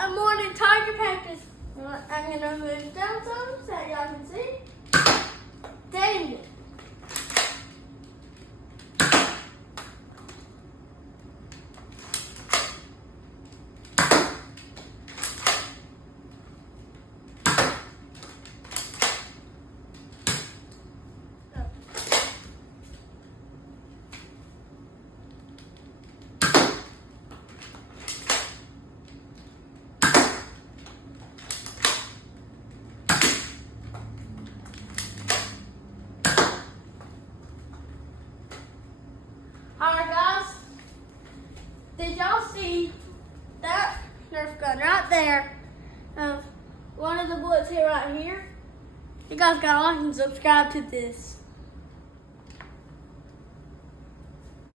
a morning target practice. I'm gonna move down some so y'all can see. Dang it. Alright guys, did y'all see that Nerf gun right there? One of the bullets here right here. You guys gotta like and subscribe to this.